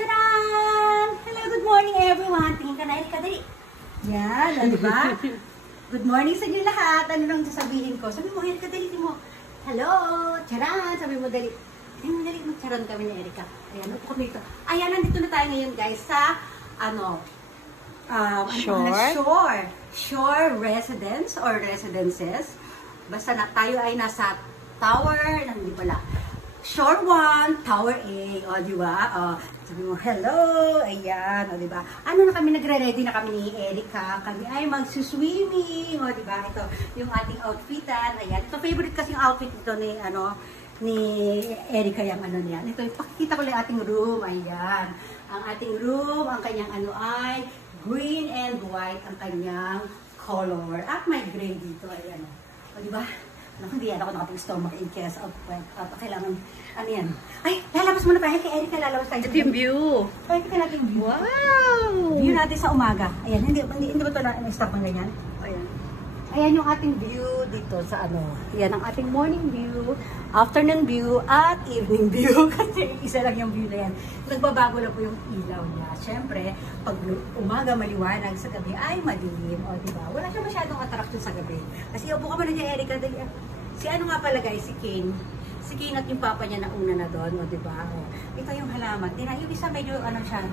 Tcharam! Hello, good morning everyone. Tingin ka na, Erika, dali. Yan, o diba? Good morning sa inyo lahat. Ano lang sasabihin ko? Sabi mo, Erika, dali mo. Hello, Tcharam! Sabi mo, dali. Sabi mo, dali. Magcharan kami ni Erika. Ayan, upo kami dito. Ayan, nandito na tayo ngayon, guys, sa, Shore residence or residences. Basta na, tayo ay nasa tower, hindi pala. Shore 1, Tower A, o diba? Sabi mo, hello, ayan, o diba? Ano na kami, nagre-ready na kami ni Erika, kami ay magsuswimming, o diba? Ito, yung ating outfitan, ayan. Ito, favorite kasi yung outfit ito ni Erika, yung ano niyan. Ito, pakikita ko lang ating room, ayan. Ang ating room, ang kanyang ano ay green and white, ang kanyang color. At may gray dito, ayan. O diba? Hindi yan ako nakapag-stomach in case of kailangan, ano yan. Ay, lalabas muna tayo kay Erika, lalabas tayo. Ito yung view. Ay, ito natin yung view. Wow! View natin sa umaga. Ayan, hindi ba ito na-stop ng ganyan? Ayan. Ayan yung ating view dito sa ano. Ayan ang ating morning view, afternoon view, at evening view. Kasi isa lang yung view na yan. Nagbabago lang po yung ilaw niya. Siyempre, pag umaga maliwanag, sa gabi ay madilim. O, diba? Wala siya masyadong attraction sa gabi. Kasi upo ka muna niya, Erika. Si ano nga pala guys, si Kane. Si Kane at yung papa niya nauna na doon, o diba? O, ito yung halaman. Yung isa medyo ano siya,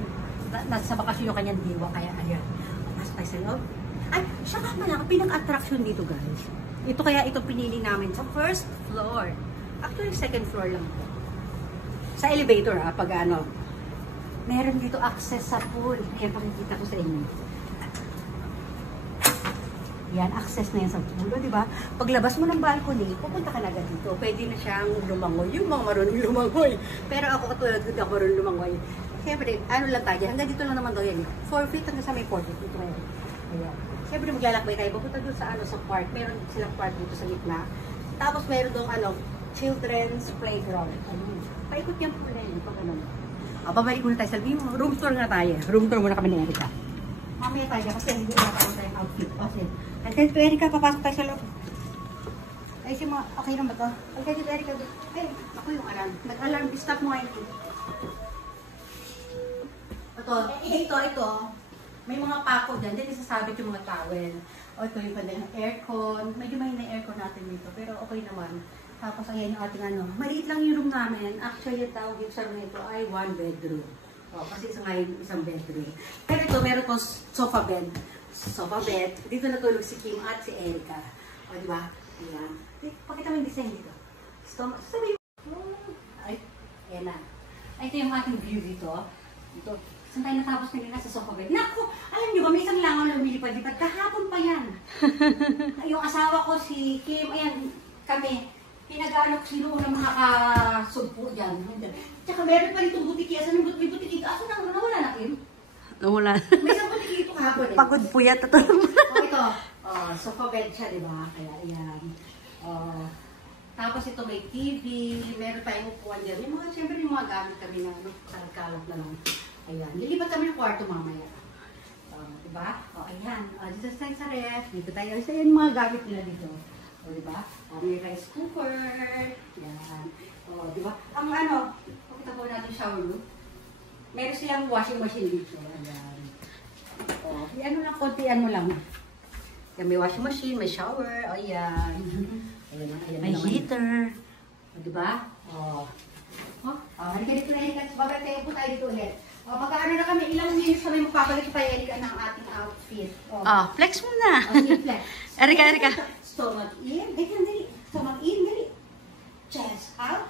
nasa bakasyon yung kanyang diwa, kaya ayan. Mas tayo sa loob. Ay, siya nga pala, pinag-attraction dito guys. Ito kaya ito pinili namin sa first floor. Actually, second floor lang po. Sa elevator pag ano. Meron dito access sa pool. Ayan, pakikita ko sa inyo. Yan, access na yan sa pool, di ba? Paglabas mo ng balcony, pupunta ka na agad dito. Pwede na siyang lumangoy. Yung mga marunong lumangoy. Pero ako katulad, hindi ako marunong lumangoy. Siyempre, ano lang tayo, hanggang dito lang naman daw yan. 4 feet hanggang sa may 4 feet. Dito ngayon. Ayan. Siyempre, maglalakbay tayo. Pupunta doon sa, sa park. Meron silang park dito sa gitna. Tapos meron doon, children's playground. Paikot yan po na yun. Pag ano. Babalik muna tayo sa room tour na tayo. Room tour muna kami ni Erika. Mamaya tayo kasi hindi na tayo outfit. Kasi, hanggang dito Erika, papasok tayo sa loob. Ay, si mga, okay lang ba ito? Hanggang dito Erika, ay, ako yung alarm. Nag-alarm, stop mo ngayon. Ito. May mga pako dyan. Dito sasabit yung mga towel. O, ito yung kanilang aircon. Medyo may aircon natin dito, pero okay naman. Tapos, ayan yung ating maliit lang yung room namin. Actually, yung tawag yung sa room nito ay 1 bedroom. O, kasi isang bedroom. Pero ito, meron po sofa bed. Dito natulog si Kim at si Erika. O, diba? Ayan. Pakita mo yung design dito. Sabi mo. Ay, ayan na. Ito yung ating view dito. Ito. Saan tayo natapos kanina sa sofa bed? Naku! Alam niyo ba, may isang langaw na lumilipad-lipad. Kahapon pa yan. Yung asawa ko, si Kim, ayan, kami. Pinag-anak sino na makakasugpo dyan. Tsaka meron pa rin butiki. Asan yung butiki? Asan na? Nawala na, Kim? Nawala. May isang butiki ito kahapon. Pagod po yata ito. Ito. Sofa bed siya, di ba? Kaya, ayan. Tapos ito may TV. Meron tayong upuan dyan. Yung mga, siyempre yung mga gamit kami na kalat na lang. Ayan. Lilipat kami ng kwarto mamaya. Diba? Ayan. Dito tayo sa ref. Dito tayo. Isa yan mga gamit nila dito. Diba? May rice cooker. Yan. Diba? Ang pakita po natin shower room. Meron silang washing machine dito. Ayan. Kontian mo lang. Yan, may washing machine, may shower. Ayan. Ayan. May heater. Diba? Halika dito na Erika. Babalik tayo po tayo dito ulit. Pagkaano na kami, ilang minutes kami magpapalit tayo Erika ng ating outfit. Flex muna. Flex. Erika. Stomach in. Ganyan, dali. Stomach in, dali. Chest out.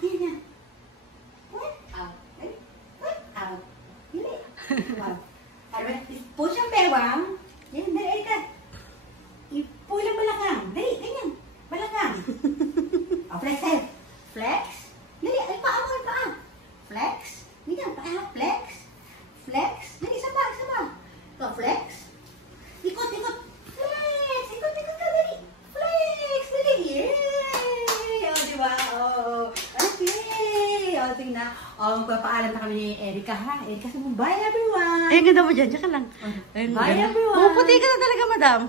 Ganyan. Out. Out. Dali. Push ang bewang. Yan, dali Erika. Ipulang balakang. Dali, ganyan. Balakang. Flex head. Flex. Dali, ay paa mo, paa. Flex. Ganyan, paa. Flex. Flex. Dali, isa pa. Ito, flex. Ikot. Flex. Ikot ka, dali. Flex. Dali. Yay! Diba? Okay. Tingnan. Magpapaalam na kami ni Erika, ha? Erika, sabi mo, bye everyone. Ay, ganda mo dyan. Diyan ka lang. Bye everyone. Puputi ka na talaga, madam.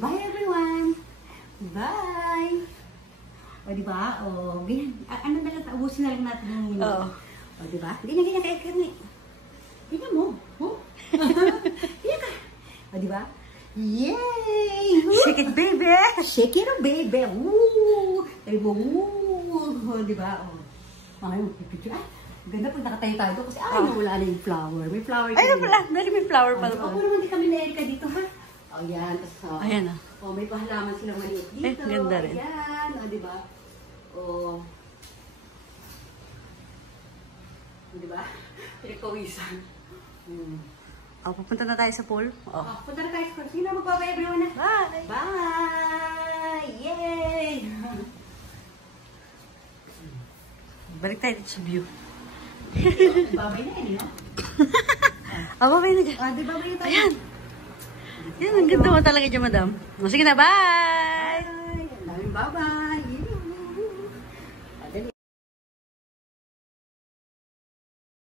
Bye everyone. Bye. Diba? Ganyan. Ano na lang, ubusin na lang natin yung Oo. diba? Ganyan kay Erika. Tingnan mo. Oh. Tingnan ka. O, di ba? Yay! Shake it, baby! Shake it, baby! Woo! Sabi mo, woo! Di ba? O. Mga yung picture. Ay, ganda pag nakatayo tayo doon kasi wala na yung flower. May flower. Ayun pala, dali may flower pala. Ako naman di kami na Erika dito, ha? O, yan. Tapos, Ayan ah. o, may pahalaman silang maliit dito. Ganda rin. Ayan. O, di ba? O, di ba? Pinagpawisan. Oh, pupunta na tayo sa pool. Oh. Punta na tayo sa pool. Sige na, magbabay everyone na. Bye! Bye! Yay! Balik tayo dito sa view. Babay na yun, no? Babay na dyan. Di babay na tayo. Ayan. Yan, ang ganda mo talaga dyan, madam. O, sige na, bye! Bye! Ang daming bye-bye!